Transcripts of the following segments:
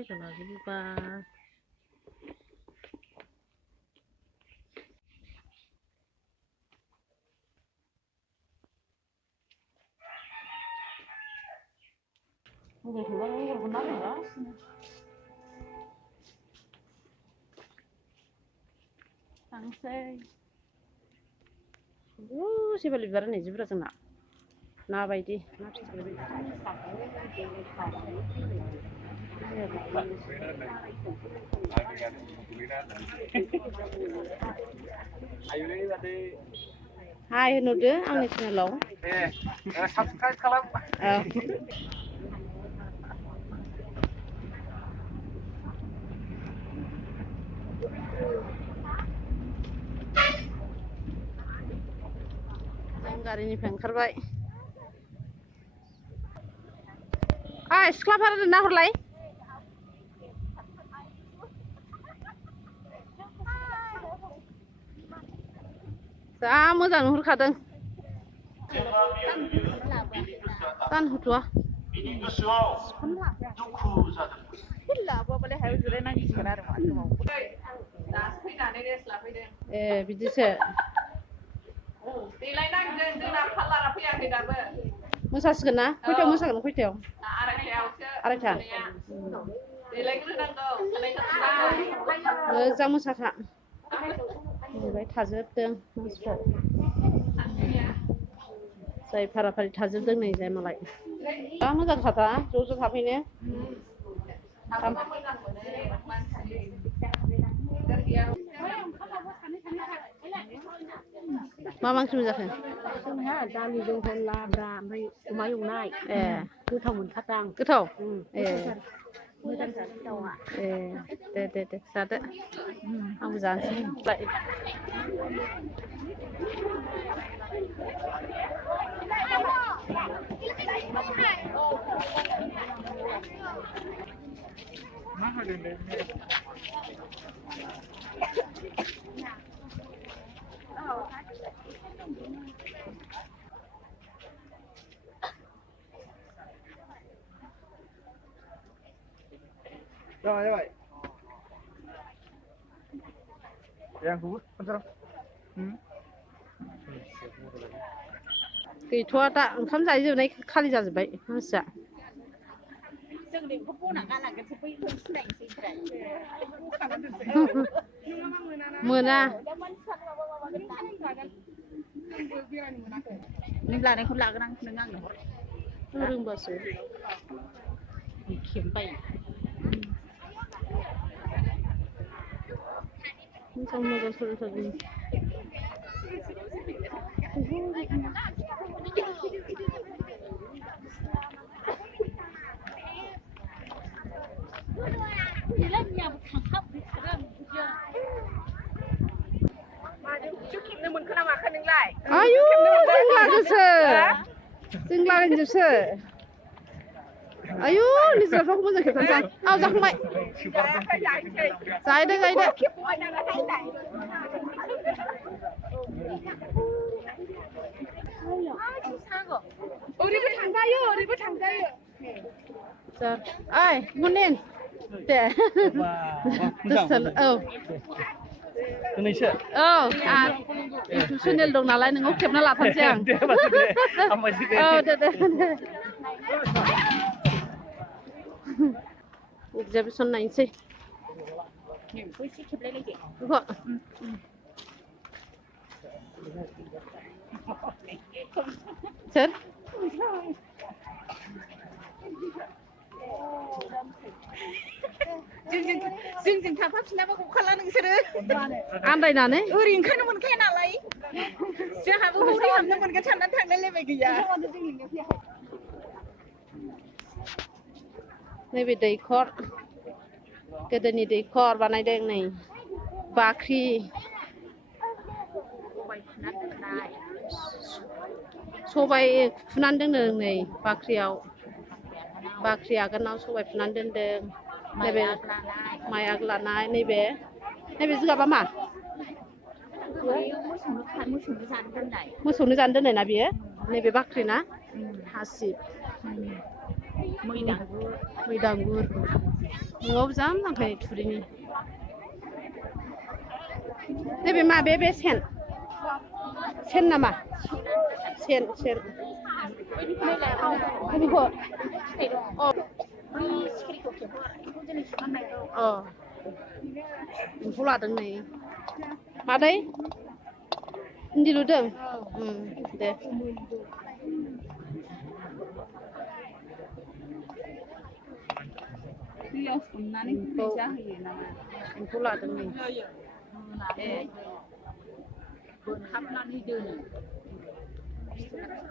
साइकेला बिबा सेबाल बिबार होननाय जिब्रा जोंना ना बायदि ना फिथिख्रि हाय होनहरदो आंनि चेनेलाव साबसक्राइब खालाम गारिनिफ्राय ओंखारबाय सिख्लाफोर नाहरलाय जा मोजां नुहुरखादों गानहोथ'वा ए बिदिसो मोसासिगोन ना खयथायाव मोसागोन खयथायाव आरायथा मोजां मोसाखा नेबाय थाजोबदों मानसिफ्रा जाय फाराफारि थाजोबदों नै जाय मालाय जा मोजांखाथा ज' ज' थाफैनो मा ओंख्रि मोनजाखो जोंहा दालिजों लाब्रा ओमफ्राय अमा एवनाय गोथाव मोनथारदां गोथाव मोजांथार दाउआ दे जादो आंबो जानोसै मा होदों दे जाबाय आंखौबो खनसाराव गैथ'वा दा ओंखाम जाहैजोबनाय खालि जाजोब्बाय मानसिया जों बेखौ बना गालांगोनसो बैखौ सिनायनोसै मोना नों लानायखौ लागोन आं नों आंनो हर रोंबासो खेबबाय मोजां सोलोंथारदों आयु जों लागोसो आयु निजराफ्राखौ मोजां खेबथारसां जाखांबाय जाहैदो ओरैबो थांजायो ओइ मुनिन दे दिनैसो इउटुब चेनेल दं नालाय नोंखौ खेबना लाफानोसै आं दे एगजाबिसन नायनोसै सोर जोंजों थाफाफिनाबा गखाला नोंसोरो आन्दायनानै ओरै ओंखारनो मोनखाया नालाय जोंहाबो हरै हाबनो मोनगोन साननानै थांलायलायबाय गैया नैबे दैखर गोदोनि दैखर बानायदों नै बाख्रि सबाय फुनानै दोनदों नै बाख्रि आगोलाव सबाय फुनानै दोनदों नैबे माइ आग लानाय नैबे जिगाबा मा मोसौनो जानो दोननाय ना बियो नैबे बाख्रि ना हासिब मैदांगुर न'आव जा लांफायो थुरिनि नैबे मा बे सेन नामा सेन बेखौ अ एम्फौ लादों नै मादै इन्दि लुदों दे दैयाव सोमनानै होनाय जाहैयो नामा एम्फौ लादों नै बोनहाबनानै दोनो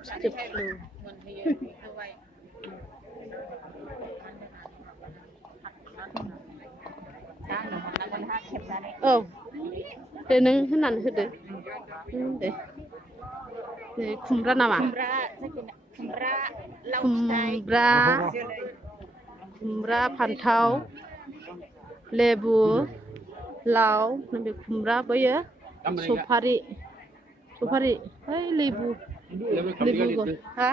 फिथोब मोनहैयो होबाय औ दे नों होनानै होदो दे नै खुमब्रा नामा खुमब्रा फान्थाव लेबु लाव नैबे खुमब्रा बैयो सफारि ओइ लेबु हा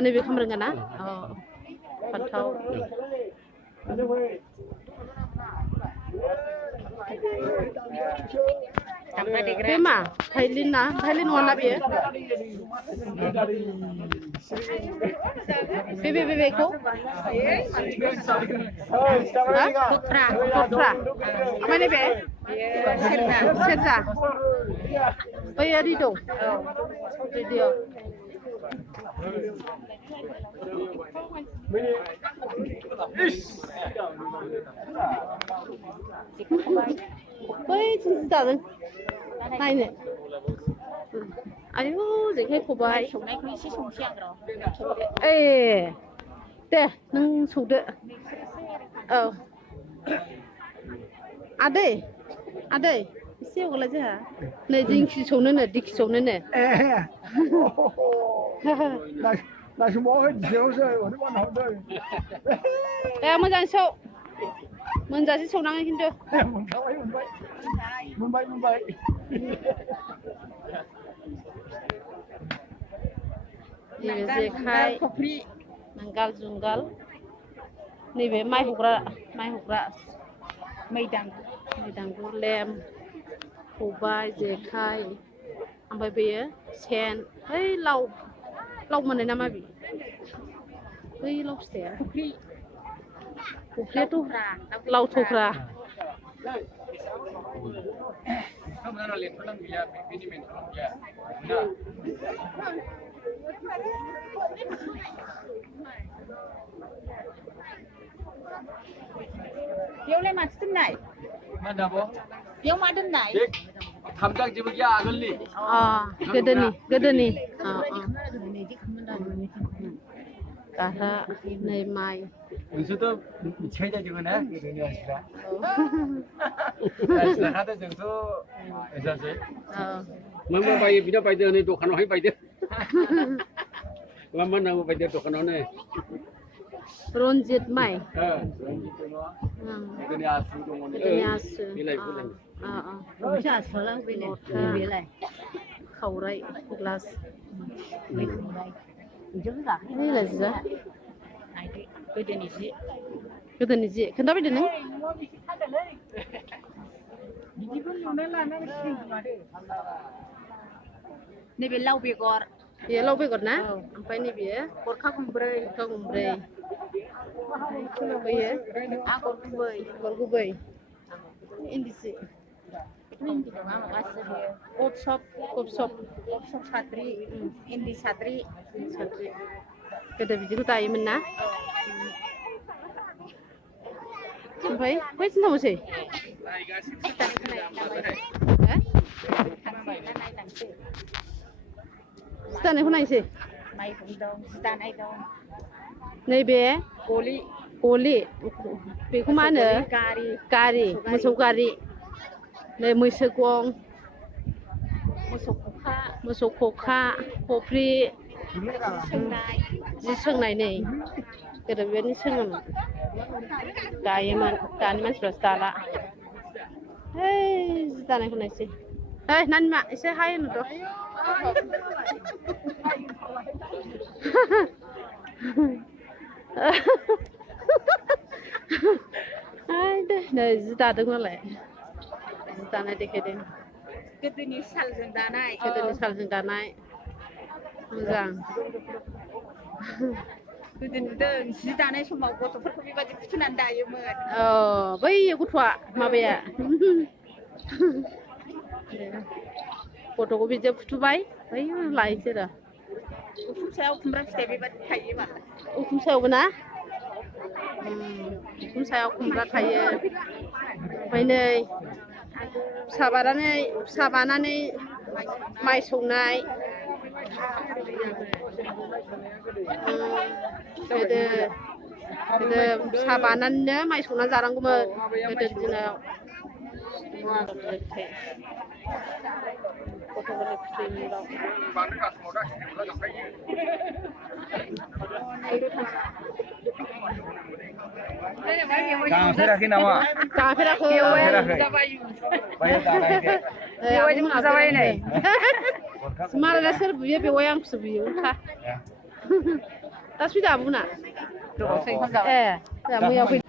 नैबे खामब्रेंगा ना फान्थाव बे मा भायलिन नङाना बेयो बेखौ थथ्रा ओमफ्राय नैबे सेरजा बैयो रिदौ रेडिअ बै जिन्स दादों नायनो आयु जेखाइ खबाइ संनायखौ एसे संसै आं र' ए दे नों संदो औ आदै एसे एवगोलाय जोंहा नै दिंखि सौनोनो ए मोजां सौ मोनजासे सौनाङो खिन्थु मोनबाय जेखाइ नांगाल जुंगाल नैबे माइ हग्रा मैदांगु लेम खबाइ जेखाइ ओमफ्राय बेयो सेन बै लाव मोनो नामा बे बै लाव फिथाइया फुख्रियाथ' लाव थख्रा बेयावलाय माथो दोननाय मा दाबो बेयाव मा दोननाय थामजां जेबो गैया आगोलनि गोदोनि गारहा नै माइ नोंसोरथ' मिथिखायो जाजोबो ना गोदोनि मानसिफ्रा जोंथ' एजासै मा बायो बिदा बायदो नै दखानावहाय बायदो मा नांगौ बायदो दखानावनो रनजित माइ गोदोनि आसु दङ बेलाय खावराइ ग्लास गोदोनि जि खोन्थाबायदो नों नैबे लाव बेगर बेयो लाव बेगर ना ओमफ्राय नैबे गरखा गंब्रै बैयो आगर गुबै इन्दि सि गबसब साद्रि इन्दि साद्रि गोदो बिदिखौ दायोमोन ना ओमफ्राय फैसिन थांसै दानायखौ नायसै नैबे गलि बेखौ मा होनो गारि मोसौ गारि नै मैसो गं मोसौ खखा खफ्रि जि सोंनाय नै गोदो बेबायदिनो सोङोमोन दायोमोन दानि मानसिफ्रासो दाला जि दानायखौ नायसै नानि मा एसे हाय होनोथ' नै जि दादों मालाय जि दानाय देखायदों गोदोनि सालजों दानाय गोदोनि सालजों दानाय मोजां गोदो नुदों जि दानाय समाव गथ'फोरखौ बेबायदि फुथुनानै दायोमोन बै गथ'आ माबाया गथ'खौ बिदियाव फुथुबाय बै लायनोसै र' उखुम सायाव खुमब्रा फिथाइ बेबायदि थायो मा उखुम सायावबो ना उखुम सायाव खुमब्रा थायो ओमफ्राय नै फिसा बानानै माइ सौनाय गोदो फिसा बानानैनो माइ सौना जानांगौमोन गोदोनि दिनाव गथ'फोरनि गांफेराखै नामा गाफेराखै मालाय सोर बुयो बेवाय आंखौसो बुयो उल्था दासो फैदों आब'ना जोंहा मैया फैदों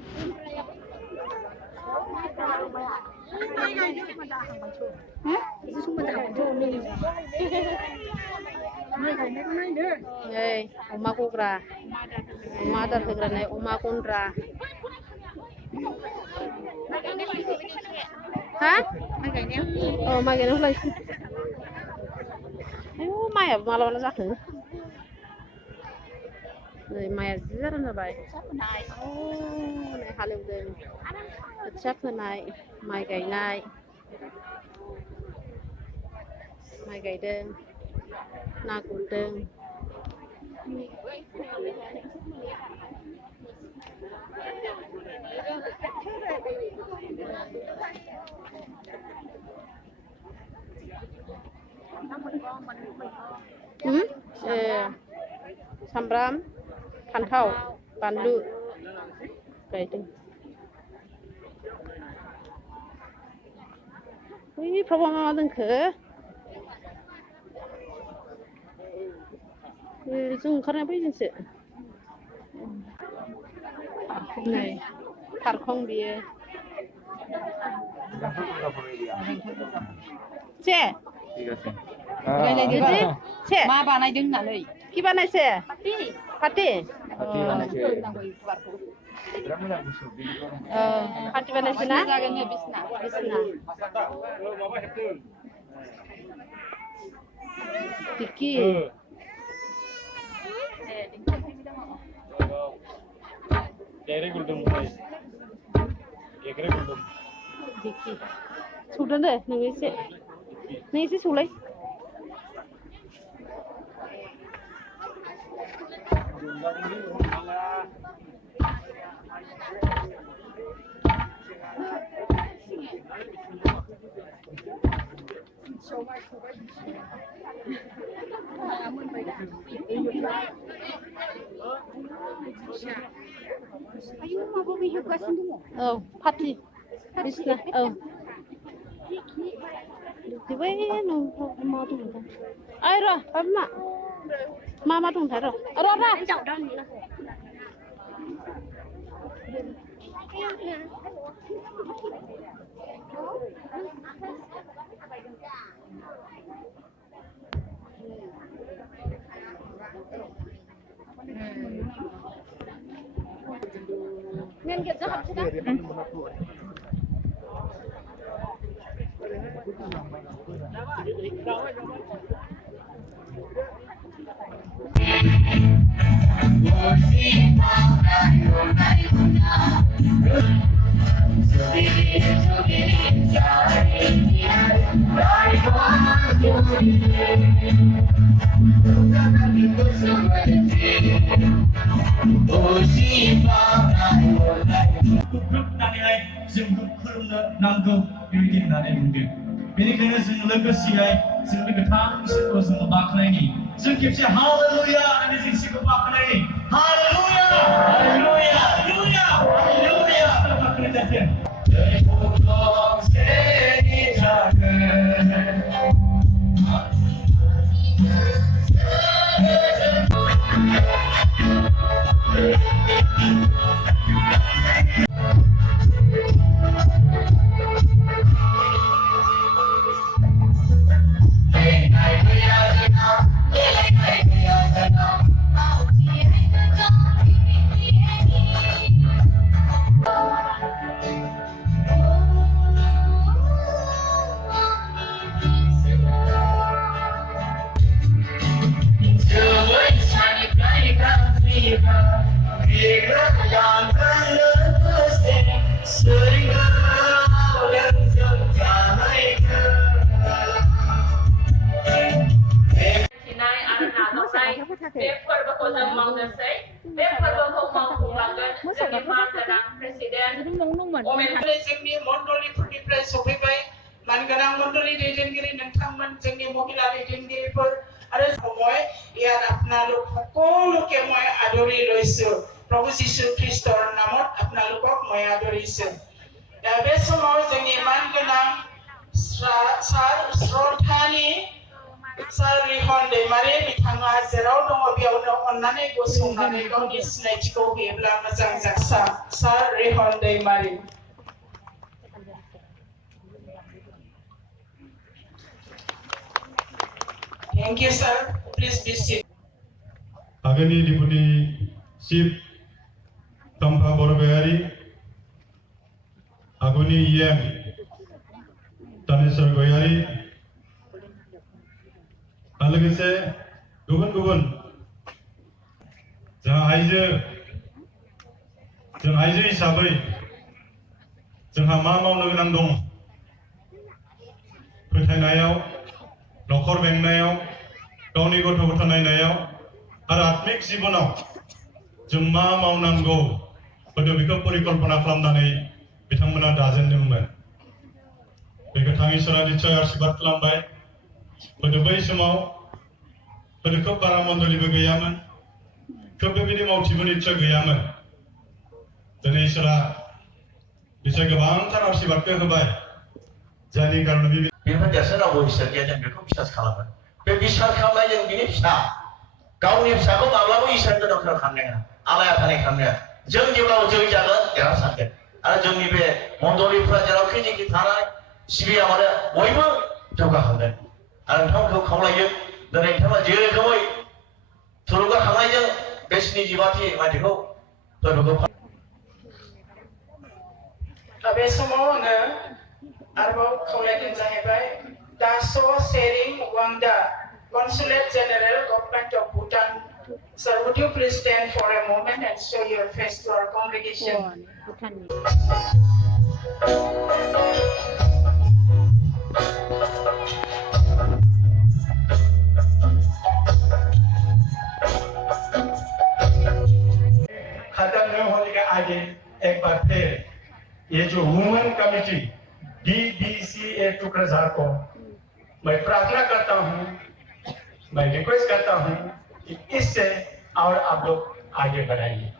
अमा गग्रा अमा आदार होग्रानाय अमा गन्द्रा हा माइ गायनायाव होलायसै माइयाबो मालाबाला जाखो नै माइया जि जारां जाबाय हालेवदों खोथिया फोनाय माइ गायनाय माइ गायदों ना गुरदों सामब्राम फान्थाव बानलु गायदों बैफ्रावबा मा दोनखो जों ओंखारनाया बैजोंसो नै खारखं बियो मा बानायदों होननानै कि बानायसे पार्टि पार्टि बानायसे ना बिसना टिकि सौदों दे नों एसे सौलाय 파티 비스나 왜 너 동다 아이라 엄마 마마 동다 라 알아라 nên kiểm tra học chưa जोंखौ खुलुमनो नांगौ बेबायदि होननानै बुंदों बेनिखायनो जों लोगोसेयै जोंनि गोथां इसोरखौ जों बाख्नायनि जों खेबसे हालेलुया होननानै जों इसोरखौ बाख्नायनि हालेलुया हालेलुया हालेलुया हालेलुया बाख्नाय जाथों जय मुलुग सेनि थाखाय बे फोरबोखौ जों मावनोसै बे फोरबोखौ मावफुंलांगोन जोंनि भारत हादर प्रेसिडेन्ट अमेरिकानि जोंनि मण्डलिफोरनिफ्राय सफैबाय मानगोनां मण्डली दैदेनगिरि नोंथांमोन जोंनि महिला दैदेनगिरिफोर आरो সময় ইয়াত আপোনালোক সকলোকে মই আদৰি লৈছো প্ৰভু যীশু খ্ৰীষ্টৰ নামত আপোনালোকক মই আদৰিছো बे समाव जोंनि मानगोनां सार श्रद्धानि सार रिहन दैमारि बिथाङा जेराव दङ बेयावनो अननानै गसंनानै गावनि सिनायथिखौ होयोब्ला मोजां जागोन सार रिहन दैमारि Thank you sir please be seated आगोलनि डिपुटि चिफ तम्फा बरगयारि आगुनि इएम तानेश्वर गयारि लोगोसे गुबुन गुबुन जों आइजो हिसाबै जोंहा मा मावनो गोनां दं फोथायनायाव नखर बेंनायाव गावनि गथ' गथ' नायनायाव आरो आत्मिक जिबनाव जों मा मावनांगौ हयथ' बेखौ परिकल्पना खालामनानै बिथांमोना दाजेनदोंमोन बे गोथां इसोरा निश्चय आशीर्बाद खालामबाय हयथ' बै समाव हयथ' खोब बारा मण्डलिबो गैयामोन खोब बेबायदि मावथिबो निश्चय गैयामोन दिनै इसोरा निश्चय गोबांथार आशीर्बादखौ होबाय जायनि कारणे बेनिफ्राय देरसिन रावबो इसोर गैया जों बेखौ बिसास खालामो बे बिसास खालामनाय जों बिनि फिसा गावनि फिसाखौ माब्लाबो इसोरनि गोदान खालामनाया आलाया थानाय खालामनाया जों जेब्लाबो जै जागोन देरहासारगोन आरो जोंनि बे मण्डलिफ्रा जेरावखि जेखि थानाय सिबिया माने बयबो जौगाखांगोन आरो नोंथांमोनखौ खावलायो दिनै नोंथाङा जे रोखोमै थुलुंगाखांनायजों बे 27थि मायथाइखौ फोरबोखौ बे समाव आङो आरोबाव खावलायदों जाहैबाय दासो सेरिं वांदा Consulate General Government of Bhutan. Sir, would you please stand for a moment and show your face to our congregation? खत्म न होने के आगे एक बार फिर ये जो वुमेन कमेटी DBCA टुकड़ाझार को मैं प्रार्थना करता हूँ मैं रिक्वेस्ट करता हूँ कि इससे और आप लोग आगे बढ़ाइए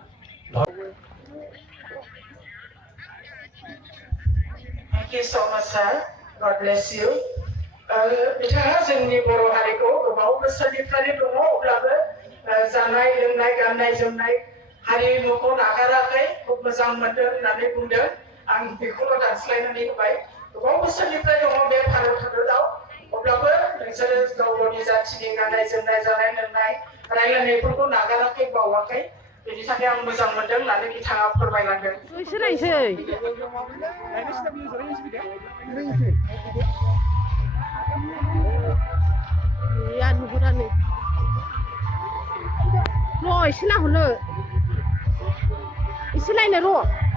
Thank you so much, sir. God bless you. बिथाङा जोंनि बर' हारिखौ गोबाव बोसोरनिफ्रायनो दङ अब्लाबो जानाय लोंनाय गाननाय जोमनाय हारिमुखौ नागाराखै खुब मोजां मोनदों होननानै बुंदों आं बेखौल' दानस्लायनानै होबाय गोबाव बोसोरनिफ्राय दङ बे भारत हादराव अब्लाबो नोंसोरो गाव गावनि जाथिनि गाननाय जोमनाय जानाय लोंनाय रायलायनायफोरखौ नागाराखै बावाखै बेनि थाखाय आं मोजां मोनदों होननानै बिथाङा फोरमायलांदों एसे नाहरनो एसे नायनो र'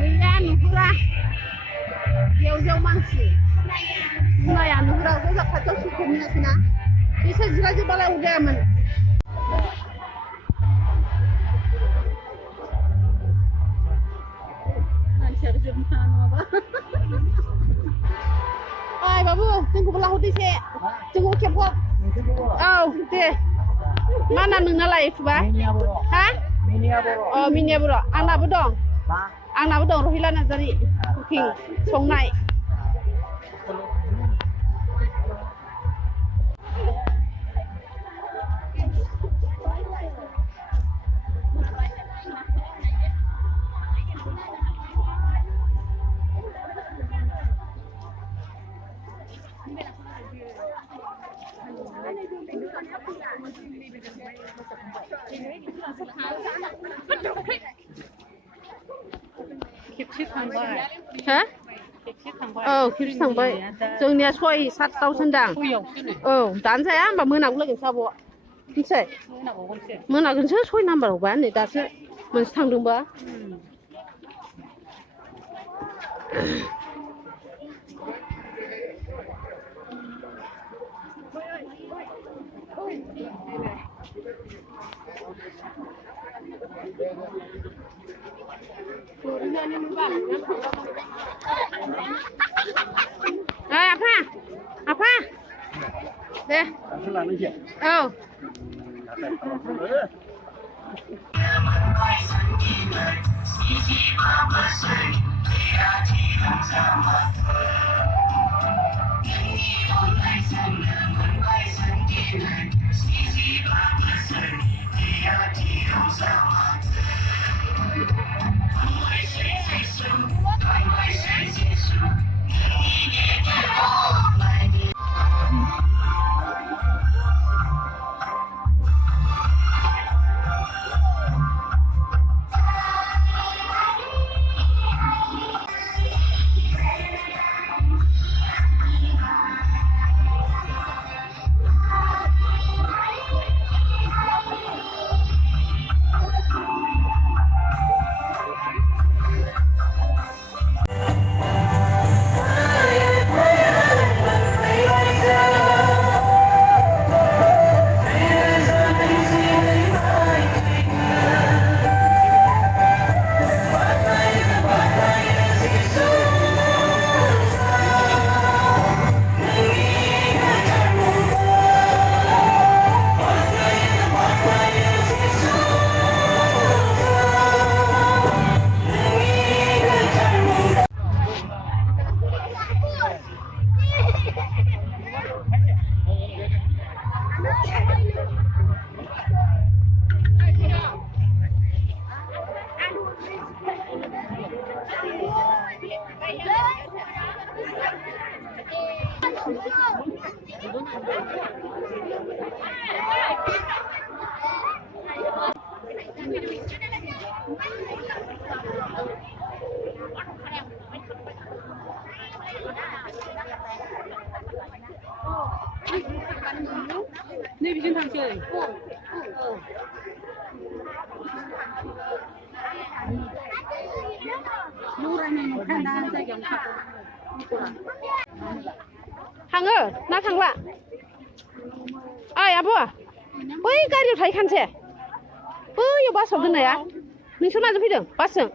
गैया नुहुरा जेव मानसि बिमाया नुहुरा गोजा खाथियाव सुखुमनायसैना बिसोर जिरायजोब्बालाय उदायामोन Ôi bà Bưu, जोंखौबो लाहरदो एसे जोंखौ खेबहर औ दे मा नाम नोंनालाय फुबा हा मिनिया बर' आंनाबो दं रहिला नार्जारि कुकिं संनाय हा औ खेबसे थांबाय जोंनिया 6-7 दां औ दानो जाया होमबा मोनाबो लोगोसे आब' मिथिबाय मोनागोनसो 6 नाम्बारावबा नै दासो मोनसे थांदोंबा आफा आफा दे औ नै बिजों थांसै थाङो ना थांला ओइ आब' बै गारियाव थायो खानसे बैयाव बासाव दोननाया नोंसोर माजों फैदों बासजों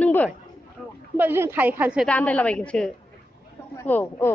नोंबो होमबा जों थायो खानसे दा आन्दायलाबायगोनसो औ